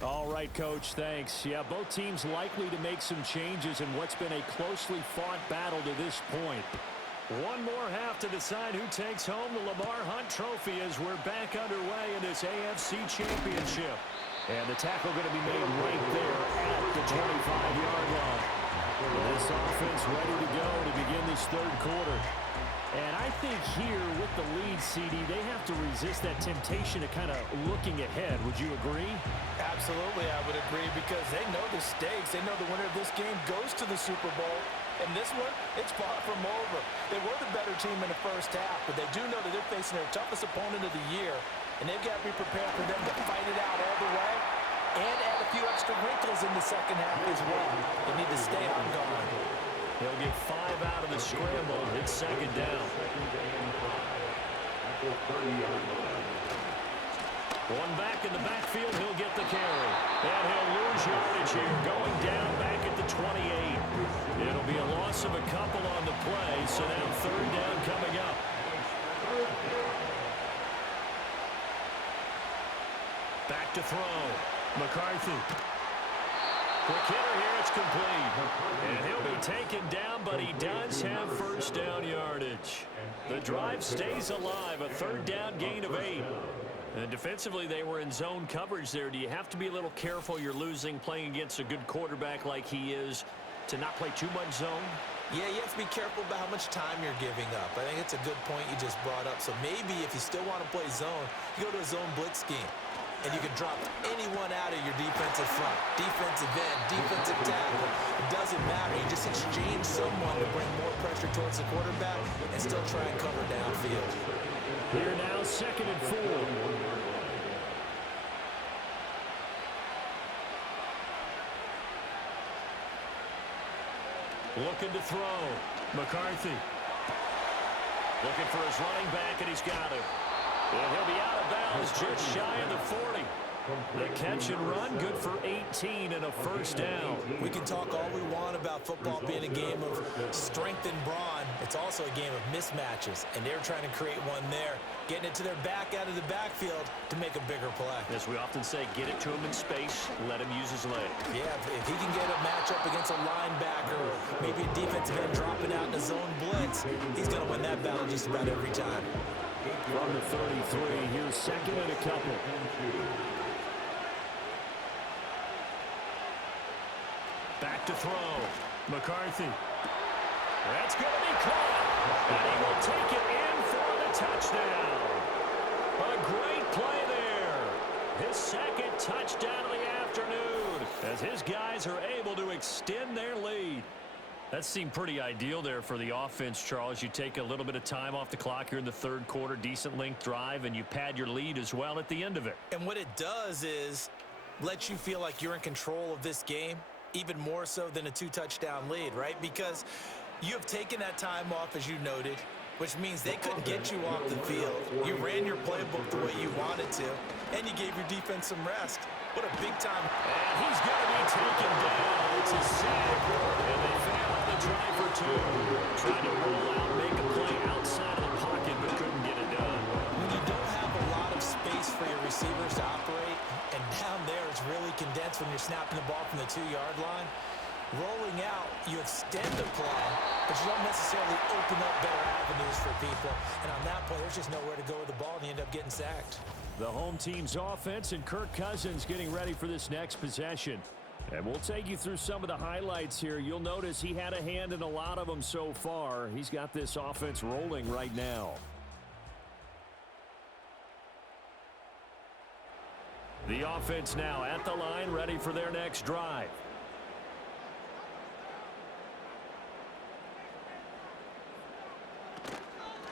All right, Coach, thanks. Yeah, both teams likely to make some changes in what's been a closely fought battle to this point. One more half to decide who takes home the Lamar Hunt Trophy as we're back underway in this AFC Championship. And the tackle going to be made right there at the 25-yard line. This offense ready to go to begin this third quarter. And I think here with the lead, CD, they have to resist that temptation to kind of looking ahead. Would you agree? Absolutely, I would agree, because they know the stakes. They know the winner of this game goes to the Super Bowl. And this one, it's far from over. They were the better team in the first half, but they do know that they're facing their toughest opponent of the year, and they've got to be prepared for them to fight it out all the way and add a few extra wrinkles in the second half as well. They need to stay on guard. He'll get 5 out of the scramble. It's second down. One back in the backfield. He'll get the carry. And he'll lose yardage here, going down back at the 28. It'll be a loss of a couple on the play, so now third down coming up. Back to throw. McCarthy. Quick hitter here, it's complete. And he'll be taken down, but he does have first down yardage. The drive stays alive, a third down gain of 8. And defensively, they were in zone coverage there. Do you have to be a little careful you're losing playing against a good quarterback like he is to not play too much zone? Yeah, you have to be careful about how much time you're giving up. I think it's a good point you just brought up. So maybe if you still want to play zone, you go to a zone blitz scheme. And you can drop anyone out of your defensive front, defensive end, defensive tackle. It doesn't matter. You just exchange someone to bring more pressure towards the quarterback and still try and cover downfield. Here now, 2nd and 4. Looking to throw. McCarthy. Looking for his running back, and he's got it. And he'll be out of bounds just shy of the 40. The catch and run, good for 18 and a first down. We can talk all we want about football being a game of strength and brawn. It's also a game of mismatches, and they're trying to create one there, getting it to their back out of the backfield to make a bigger play. As we often say, get it to him in space, let him use his leg. Yeah, if he can get a matchup against a linebacker, maybe a defensive end dropping out in a zone blitz, he's going to win that battle just about every time. From the 33, here's 2nd and a couple. Back to throw. McCarthy. That's going to be caught. And he will take it in for the touchdown. A great play there. His second touchdown of the afternoon as his guys are able to extend their lead. That seemed pretty ideal there for the offense, Charles. You take a little bit of time off the clock here in the third quarter, decent length drive, and you pad your lead as well at the end of it. And what it does is let you feel like you're in control of this game, even more so than a 2-touchdown lead, right? Because you have taken that time off, as you noted, which means they couldn't get you off the field. You ran your playbook the way you wanted to, and you gave your defense some rest. What a big time. And he's going to be taken down. It's a sack, and they fail on the drive for 2. Trying to roll out, make a play outside of the pocket, but couldn't get it done. When you don't have a lot of space for your receivers to operate, and down there it's really condensed when you're snapping the ball from the 2-yard line, rolling out, you extend the play, but you don't necessarily open up better avenues for people. And on that play, there's just nowhere to go with the ball, and you end up getting sacked. The home team's offense and Kirk Cousins getting ready for this next possession. And we'll take you through some of the highlights here. You'll notice he had a hand in a lot of them so far. He's got this offense rolling right now. The offense now at the line, ready for their next drive.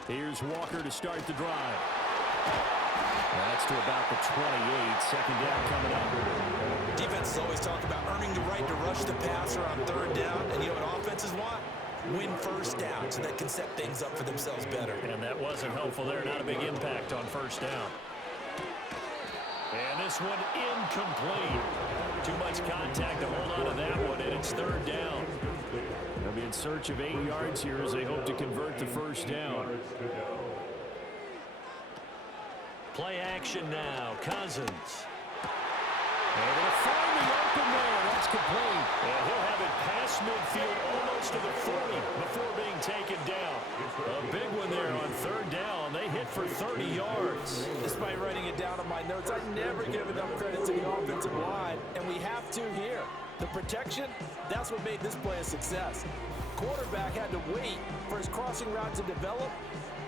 Here's Walker to start the drive. That's to about the 28. Second down coming up. Defenses always talk about earning the right to rush the passer on third down. And you know what offenses want? Win first down so they can set things up for themselves better. And that wasn't helpful there. Not a big impact on first down. And this one incomplete. Too much contact to hold on to that one, and it's third down. They'll be in search of 8 yards here as they hope to convert the first down. Play action now. Cousins. Able to find the open there. That's complete. And he'll have it past midfield almost to the 40 before being taken down. A big one there on third down. They hit for 30 yards. Despite writing it down on my notes, I never give enough credit to the offensive line, and we have to here. The protection, that's what made this play a success. Quarterback had to wait for his crossing route to develop,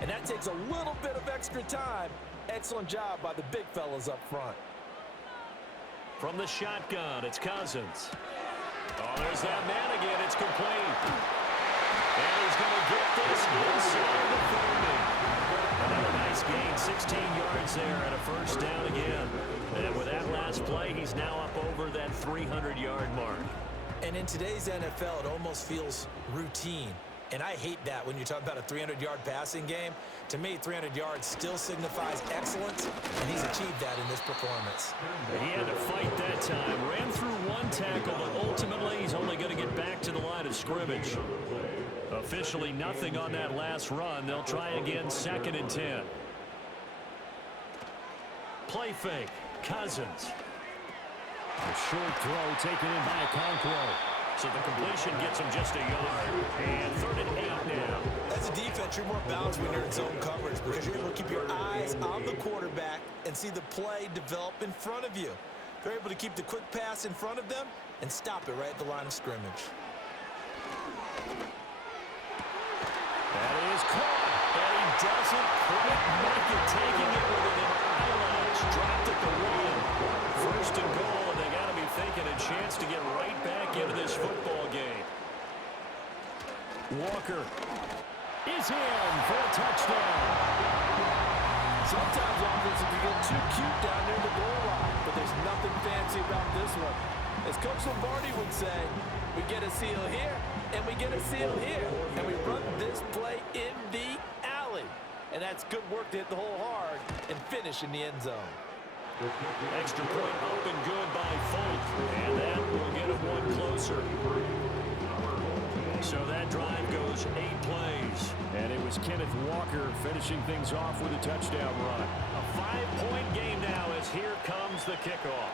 and that takes a little bit of extra time. Excellent job by the big fellas up front. From the shotgun, it's Cousins. Oh, there's that man again. It's complete. And he's going to get this inside the 30. Another nice gain, 16 yards there and a first down again. And with that last play, he's now up over that 300-yard mark. And in today's NFL, it almost feels routine. And I hate that when you talk about a 300-yard passing game. To me, 300 yards still signifies excellence, and he's achieved that in this performance. He had to fight that time. Ran through one tackle, but ultimately he's only going to get back to the line of scrimmage. Officially nothing on that last run. They'll try again, 2nd and 10. Play fake. Cousins. A short throw taken in by Okonkwo. So the completion gets him just a yard. And 3rd and 8 now. As a defense, you're more balanced when you're in zone coverage because you're able to keep your eyes on the quarterback and see the play develop in front of you. They're able to keep the quick pass in front of them and stop it right at the line of scrimmage. That is caught. And he doesn't quite make it, taking it with an eyelash. Dropped at the 1. 1st and goal, and they got to be thinking a chance to get right back into this football game. Walker is in for a touchdown. Sometimes offenses can get too cute down near the goal line, but there's nothing fancy about this one. As Coach Lombardi would say, we get a seal here, and we get a seal here, and we run this play in the alley. And that's good work to hit the hole hard and finish in the end zone. Extra point up and good by Folk, and that will get him one closer. So that drive goes 8 plays, and it was Kenneth Walker finishing things off with a touchdown run. A 5-point game now as here comes the kickoff.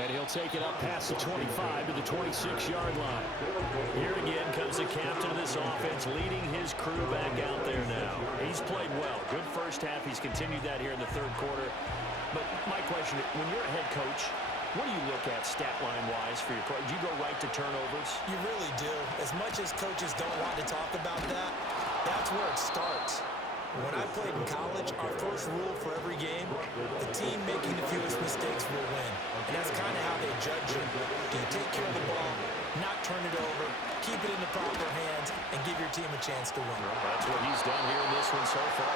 And he'll take it up past the 25 to the 26-yard line. Here again comes the captain of this offense, leading his crew back out there now. He's played well. Good first half. He's continued that here in the 3rd quarter. But my question, when you're a head coach, what do you look at stat line-wise for your coach? Do you go right to turnovers? You really do. As much as coaches don't want to talk about that, that's where it starts. When I played in college, our first rule for every game, the team making the fewest mistakes will win. And that's kind of how they judge you. Do you take care of the ball, not turn it over, keep it in the proper hands, and give your team a chance to win? That's what he's done here in this one so far.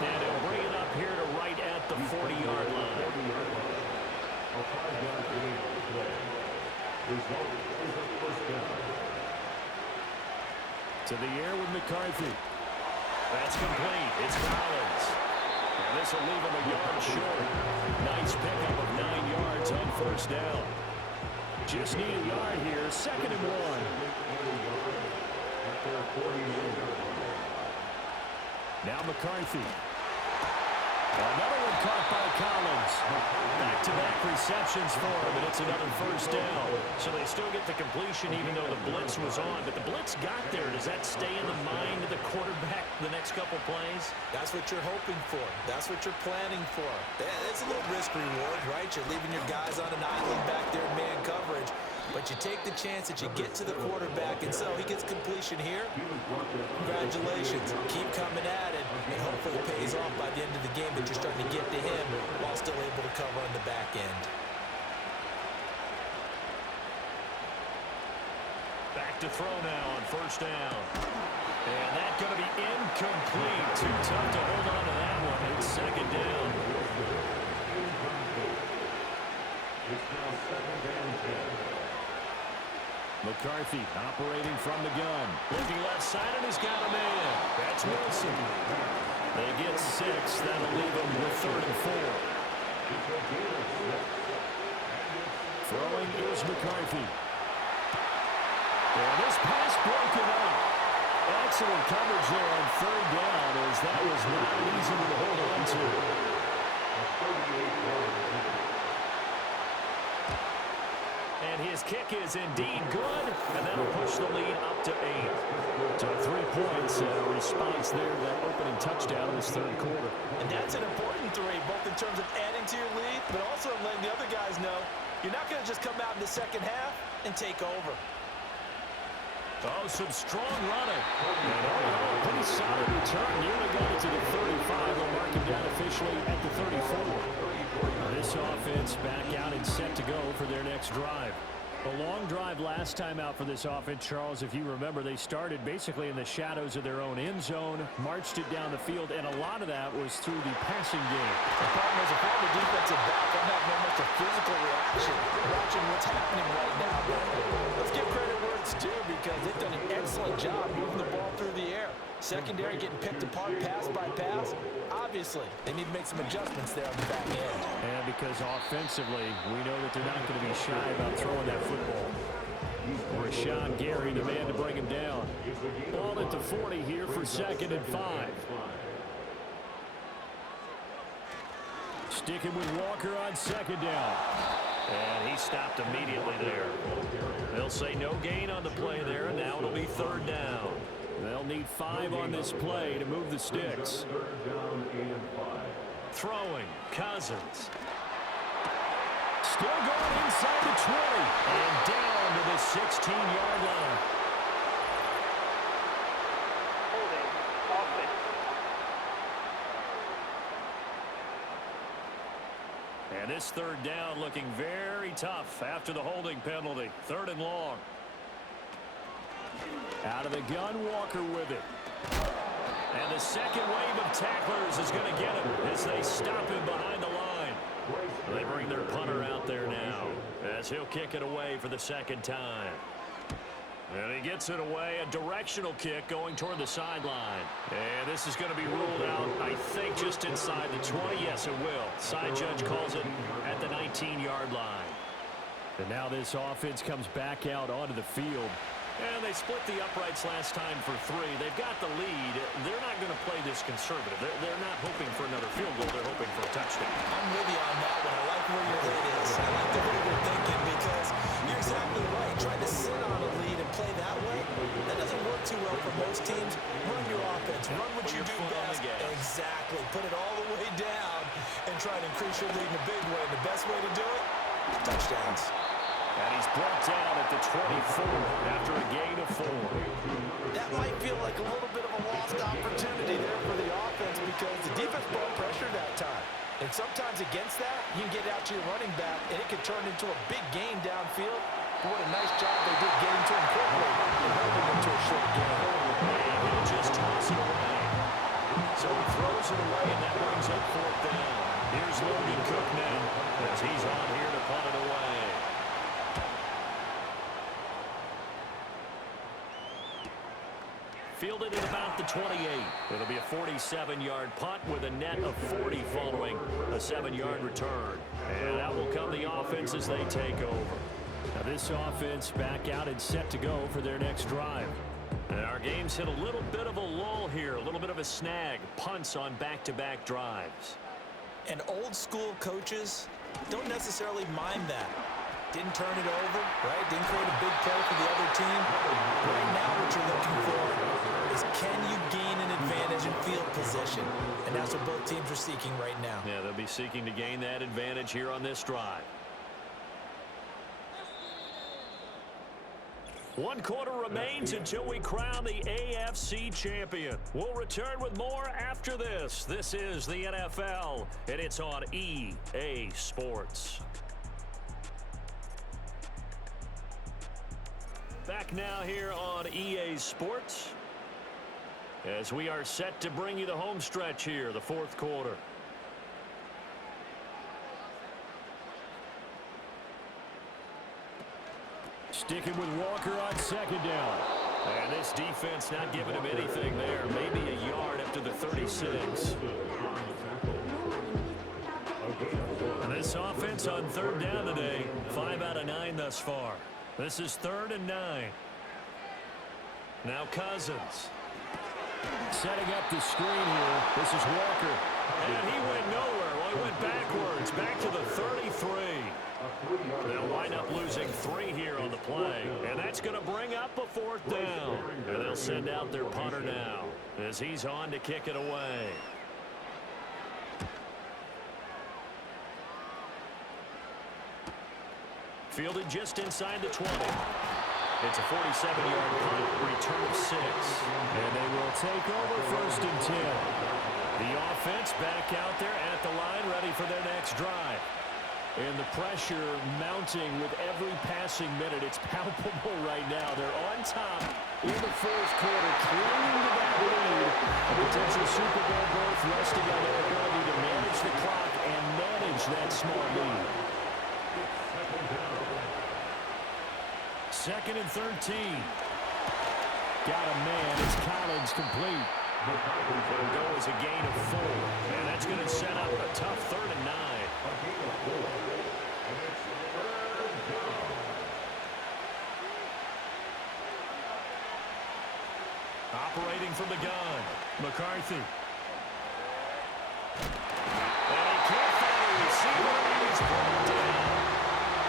And he'll bring it up here to right at the 40-yard line. To the air with McCarthy. That's complete. It's Collins. And this will leave him a yard short. Nice pickup of 9 yards on 1st down. Just need a yard here. 2nd and 1. Now McCarthy. Another one caught by Collins. Back-to-back receptions for him, and it's another 1st down. So they still get the completion even though the blitz was on. But the blitz got there. Does that stay in the mind of the quarterback the next couple plays? That's what you're hoping for. That's what you're planning for. It's a little risk-reward, right? You're leaving your guys on an island back there in man coverage. But you take the chance that you get to the quarterback, and so he gets completion here. Congratulations. Keep coming at it, and hopefully it pays off by the end of the game that you're starting to get to him while still able to cover on the back end. Back to throw now on 1st down. And that's going to be incomplete. Too tough to hold on to that one. It's 2nd down. It's now 2nd and 10. McCarthy operating from the gun. Looking left side, and he's got him in. That's Wilson. They get 6. That'll leave them with 3rd and 4. Throwing is McCarthy. And this pass broken up. Excellent coverage there on third down, as that was not an easy one to hold on to. And his kick is indeed good, and that'll push the lead up to 8. So 3 points, response there to that opening touchdown in this third quarter. And that's an important 3, both in terms of adding to your lead, but also letting the other guys know you're not going to just come out in the second half and take over. Oh, some strong running. And all in all, pretty solid return. Nearly got it to the 35. They'll mark him down officially at the 34. This offense back out and set to go for their next drive. A long drive last time out for this offense, Charles. If you remember, they started basically in the shadows of their own end zone, marched it down the field, and a lot of that was through the passing game. The problem is, a former defensive back, I'm having almost a physical reaction watching what's happening right now. But let's give credit where it's due, because they've done an excellent job moving the ball through the air. Secondary getting picked apart pass by pass. Obviously, they need to make some adjustments there on the back end. And because offensively, we know that they're not going to be shy about throwing that football. Rashawn Gary, the man to bring him down. Ball at the 40 here for 2nd and 5. Sticking with Walker on 2nd down. And he stopped immediately there. They'll say no gain on the play there, and now it'll be 3rd down. They'll need 5 on this play to move the sticks. Throwing, Cousins. Still going inside the 20. And down to the 16-yard line. Holding, offense. And this 3rd down looking very tough after the holding penalty. 3rd and long. Out of the gun, Walker with it. And the second wave of tacklers is going to get him as they stop him behind the line. They bring their punter out there now as he'll kick it away for the 2nd time. And he gets it away, a directional kick going toward the sideline. And this is going to be ruled out, I think, just inside the 20. Yes, it will. Side judge calls it at the 19-yard line. And now this offense comes back out onto the field. And they split the uprights last time for 3. They've got the lead. They're not going to play this conservative. They're not hoping for another field goal. They're hoping for a touchdown. I'm with you on that one. I like where your head is. I like the way you're thinking, because you're exactly right. Trying to sit on a lead and play that way, that doesn't work too well for most teams. Run your offense. Run what you do best. Exactly. Put it all the way down and try to increase your lead in a big way. The best way to do it, touchdowns. And he's brought down at the 24 after a gain of 4. That might feel like a little bit of a lost opportunity there for the offense, because the defense brought pressure that time. And sometimes against that, you can get out to your running back, and it can turn into a big gain downfield. But what a nice job they did getting to him quickly and holding him to a short gain. And he'll just toss it away. So he throws it away, and that brings up 4th down. Here's Logan Cook now as he's on here to punt it away. Fielded at about the 28. It'll be a 47-yard punt with a net of 40 following a 7-yard return. And that will come the offense as they take over. Now this offense back out and set to go for their next drive. And our game's hit a little bit of a lull here, a little bit of a snag. Punts on back-to-back drives. And old school coaches don't necessarily mind that. Didn't turn it over, right? Didn't create a big play for the other team. Right now what you're looking for is, can you gain an advantage in field position? And that's what both teams are seeking right now. Yeah, they'll be seeking to gain that advantage here on this drive. 1 quarter remains until we crown the AFC champion. We'll return with more after this. This is the NFL, and it's on EA Sports. Back now here on EA Sports as we are set to bring you the home stretch here, the 4th quarter. Sticking with Walker on 2nd down. And this defense not giving him anything there. Maybe a yard up to the 36. And this offense on 3rd down today, 5 out of 9 thus far. This is 3rd and 9. Now Cousins. Setting up the screen here. This is Walker. And he went nowhere. Well, he went backwards. Back to the 33. They'll wind up losing 3 here on the play. And that's going to bring up a 4th down. And they'll send out their punter now as he's on to kick it away. Fielded just inside the 20. It's a 47-yard punt, return of 6. And they will take over 1st and 10. The offense back out there at the line, ready for their next drive. And the pressure mounting with every passing minute. It's palpable right now. They're on top in the 4th quarter, clinging to that lead. A potential Super Bowl berth resting on their ability to manage the clock and manage that small lead. 2nd and 13. Got a man. It's Collins complete. It'll go as a gain of 4. And that's going to set up a tough 3rd and 9. Operating from the gun, McCarthy. And he can't find a receiver. He's brought down.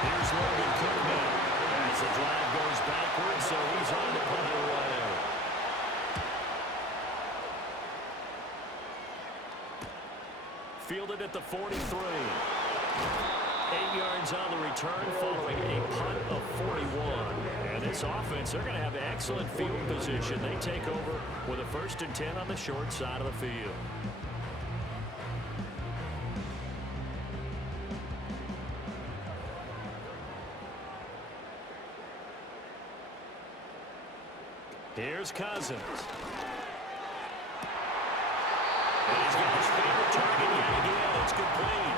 Here's Logan Cook now. As the drive goes backwards, so he's on the punt away. Fielded at the 43. 8 yards on the return following a punt of 41. And this offense, they're going to have excellent field position. They take over with a 1st and 10 on the short side of the field. Here's Cousins. And he's got his favorite target yet again. It's complete.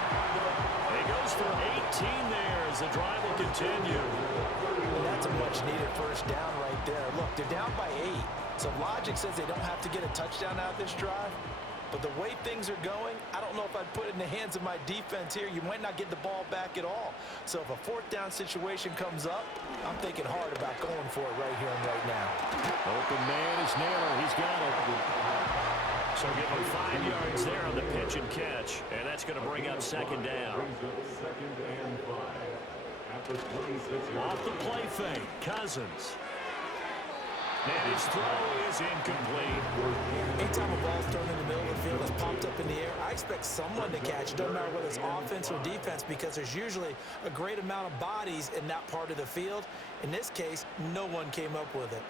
He goes for 18 there as the drive will continue. Well, that's a much-needed 1st down right there. Look, they're down by 8. So logic says they don't have to get a touchdown out of this drive. But the way things are going, I don't know if I'd put it in the hands of my defense here. You might not get the ball back at all. So if a 4th down situation comes up, I'm thinking hard about going for it right here and right now. Open man is Naylor. He's got it. So give him 5 yards there on the pitch and catch. And that's going to bring up 2nd down. Off the play fake, Cousins. And his throw is incomplete. Anytime a ball's thrown in the middle of the field, it's popped up in the air, I expect someone to catch it. Doesn't matter whether it's offense or defense, because there's usually a great amount of bodies in that part of the field. In this case, no one came up with it.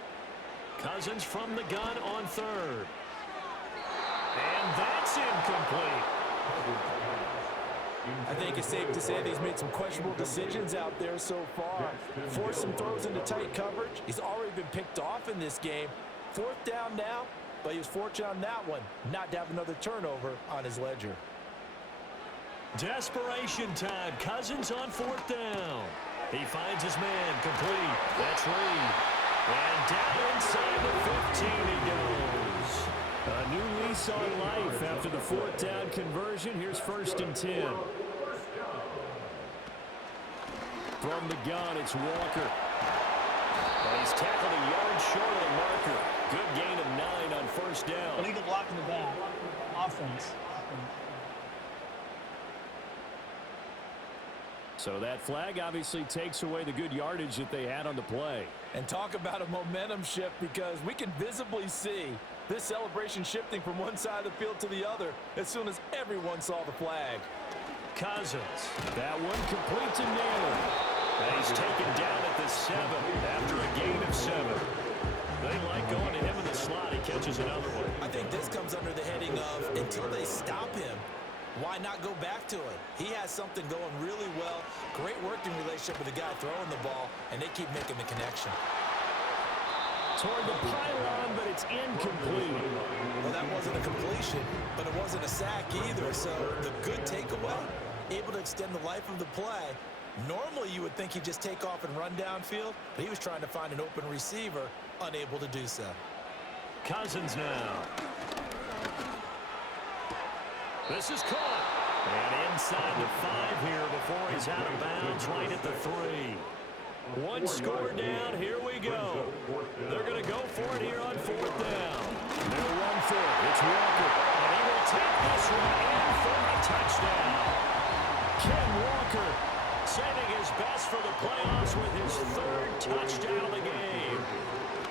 Cousins from the gun on 3rd. And that's incomplete. I think it's safe to say that he's made some questionable decisions out there so far. Forced some throws into tight coverage. He's already been picked off in this game. 4th down now, but he was fortunate on that one not to have another turnover on his ledger. Desperation time. Cousins on 4th down. He finds his man complete. That's Reed. And down inside the 15 he goes. A new lease on life after the 4th down conversion. Here's 1st and 10. From the gun, it's Walker. And he's tackled a yard short of the marker. Good gain of 9 on 1st down. Illegal block in the back. Offense. So that flag obviously takes away the good yardage that they had on the play. And talk about a momentum shift, because we can visibly see this celebration shifting from one side of the field to the other as soon as everyone saw the flag. Cousins. That one complete to Naylor. And he's taken down at the 7 after a gain of 7. They like going to him in the slot. He catches another one. I think this comes under the heading of, until they stop him, why not go back to it? He has something going really well. Great working relationship with the guy throwing the ball, and they keep making the connection. Toward the pylon, but it's incomplete. Well, that wasn't a completion, but it wasn't a sack either. So the good takeaway, able to extend the life of the play. Normally, you would think he'd just take off and run downfield, but he was trying to find an open receiver, unable to do so. Cousins now. This is caught. And inside the 5 here before he's out of bounds, right at the 3. One score down. Here we go. They're going to go for it here on 4th down. They'll run touchdown of the game.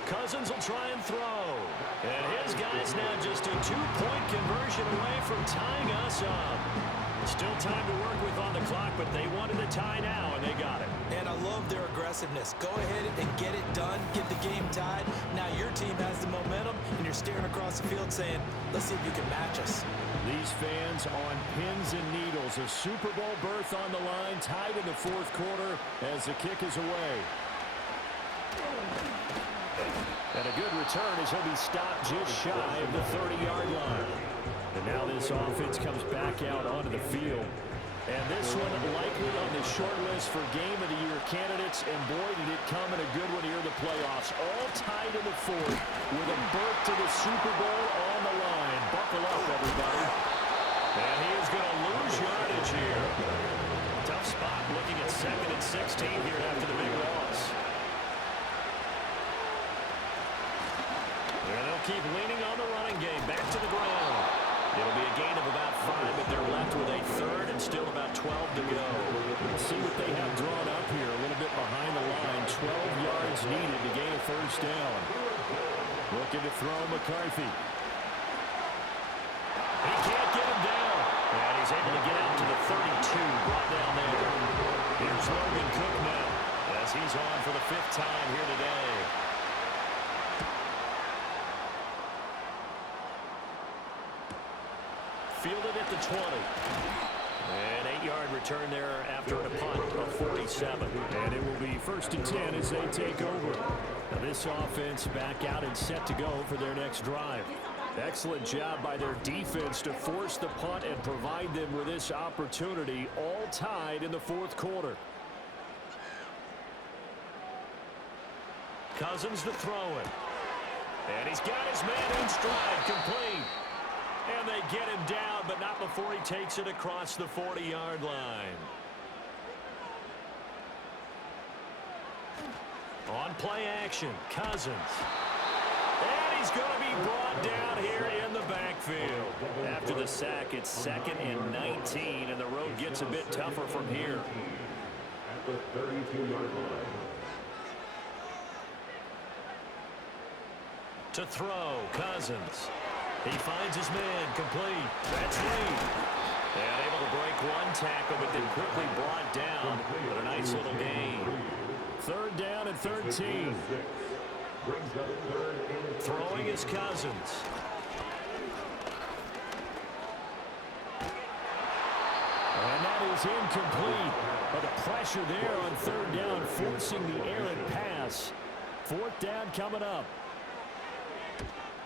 Cousins will try and throw. And his guy's now just a 2-point conversion away from tying us up. Still time to work with on the clock, but they wanted the tie now, and they got it. And I love their aggressiveness. Go ahead and get it done. Get the game tied. Now your team has the momentum, and you're staring across the field saying, let's see if you can match us. These fans on pins and needles. A Super Bowl berth on the line, tied in the fourth quarter as the kick is away. And a good return as he'll be stopped just shy of the 30-yard line. And now this offense comes back out onto the field. And this one likely on the short list for Game of the Year candidates. And boy, did it come in a good one here in the playoffs. All tied in the fourth with a berth to the Super Bowl on the line. Buckle up, everybody. And he is going to lose yardage here. Tough spot looking at 2nd and 16 here after the big loss. And they'll keep leaning on the running game. Back to the ground. It'll be a gain of about 5, but they're left with a third and still about 12 to go. Let's see what they have drawn up here. A little bit behind the line. 12 yards needed to gain a first down. Looking to throw McCarthy. He can't get him down. And he's able to get out to the 32. Brought down there. Here's Logan Cook now as he's on for the 5th time here today. Fielded at the 20. An 8-yard return there after a punt of 47. And it will be 1st and 10 as they take over. Now this offense back out and set to go for their next drive. Excellent job by their defense to force the punt and provide them with this opportunity, all tied in the fourth quarter. Cousins to throw it. And he's got his man in stride, complete. And they get him down, but not before he takes it across the 40-yard line. On play action, Cousins. And he's going to be brought down here in the backfield. After the sack, it's 2nd and 19, and the road gets a bit tougher from here. At the 32-yard line. To throw, Cousins. He finds his man, complete. That's late. And able to break one tackle, but then quickly brought down. But a nice little gain. 3rd down and 13. Throwing is Cousins. And that is incomplete. But the pressure there on 3rd down, forcing the errant pass. 4th down coming up.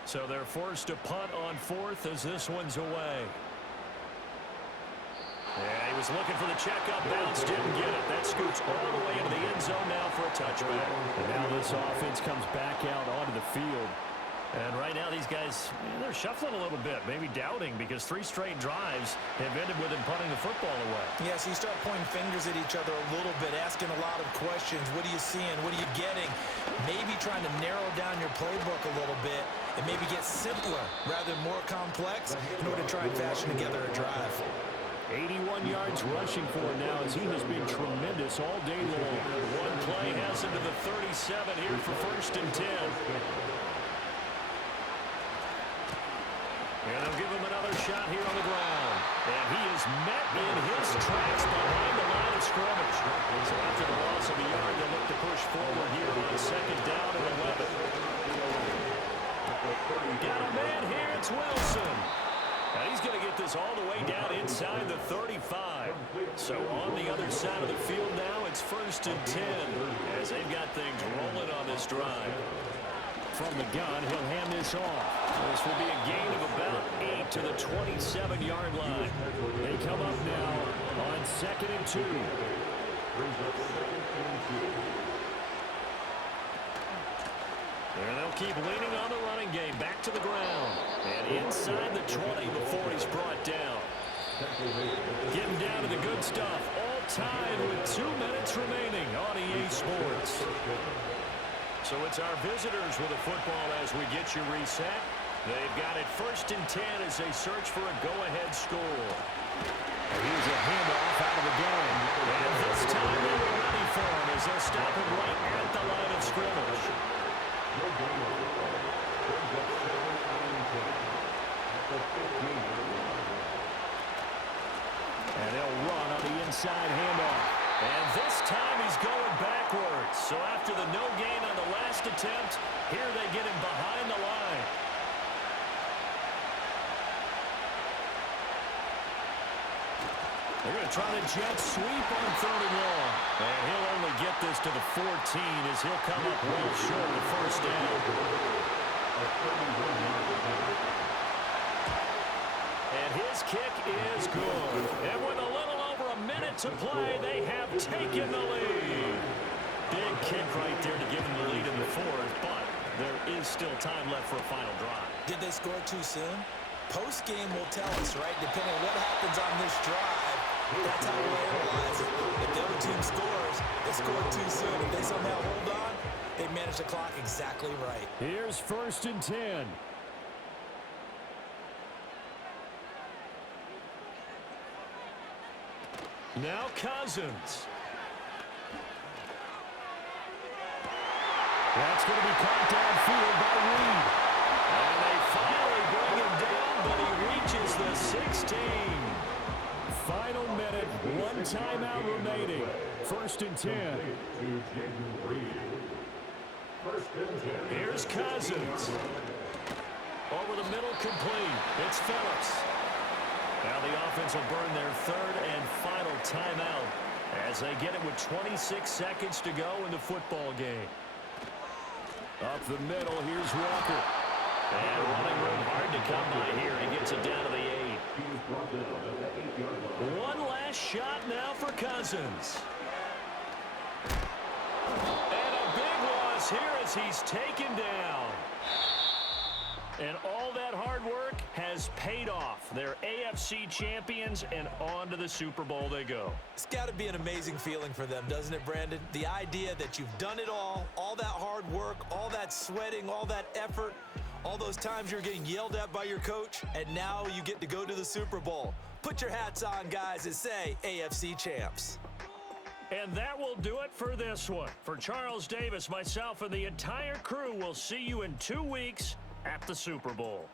So they're forced to punt on 4th as this one's away. Yeah, he was looking for the checkup bounce, didn't get it. That scoots all the way into the end zone now for a touchback. And now this offense comes back out onto the field. And right now these guys, they're shuffling a little bit, maybe doubting, because 3 straight drives have ended with them punting the football away. Yeah, so you start pointing fingers at each other a little bit, asking a lot of questions. What are you seeing? What are you getting? Maybe trying to narrow down your playbook a little bit and maybe get simpler rather than more complex in order to try and fashion together a drive. 81 yards rushing for him now as he has been tremendous all day long. One play has him to the 37 here for 1st and 10. And they'll give him another shot here on the ground. And he is met in his tracks behind the line of scrimmage. So after the loss of a yard, they'll look to push forward here on 2nd down and 11. Got a man here, it's Wilson. Now he's going to get this all the way down inside the 35. So on the other side of the field now, it's 1st and 10 as they've got things rolling on this drive. From the gun, he'll hand this off. This will be a gain of about 8 to the 27-yard line. They come up now on 2nd and 2. And they'll keep leaning on the running game. Back to the ground. And inside the 20 before he's brought down. Getting down to the good stuff. All tied with 2 minutes remaining on EA Sports. So it's our visitors with the football as we get you reset. They've got it 1st and 10 as they search for a go-ahead score. Here's a handoff out of the gun. And this time they were ready for him as they'll stop him right at the line of scrimmage. No gain on the play. Brings up 7th and 10 at the 15-yard line. And they'll run on the inside handoff. And this time he's going backwards. So after the no gain on the last attempt, here they get him behind the line. They're going to try the jet sweep on 3rd and long. And he'll only get this to the 14 as he'll come up well short of the first down. And his kick is good. And with a little over a minute to play, they have taken the lead. Big kick right there to give them the lead in the 4th, but there is still time left for a final drive. Did they score too soon? Post-game will tell us, right? Depending on what happens on this drive, that's how we'll analyze it. If the other team scores, they scored too soon. If they somehow hold on, they manage the clock exactly right. Here's 1st and 10. Now Cousins. That's going to be caught downfield by Reed. And they finally bring him down, but he reaches the 16. Final minute, 1 timeout remaining. 1st and 10. Here's Cousins. Over the middle, complete. It's Phillips. Now the offense will burn their 3rd and final timeout as they get it with 26 seconds to go in the football game. Up the middle, here's Walker. And running room hard to come by here. He gets it down to the 8. One last shot now for Cousins. And a big loss here as he's taken down. And all that hard work has paid off. They're AFC champions, and on to the Super Bowl they go. It's got to be an amazing feeling for them, doesn't it, Brandon? The idea that you've done it all that hard work, all that sweating, all that effort, all those times you're getting yelled at by your coach, and now you get to go to the Super Bowl. Put your hats on, guys, and say AFC champs. And that will do it for this one. For Charles Davis, myself, and the entire crew, we'll see you in 2 weeks at the Super Bowl.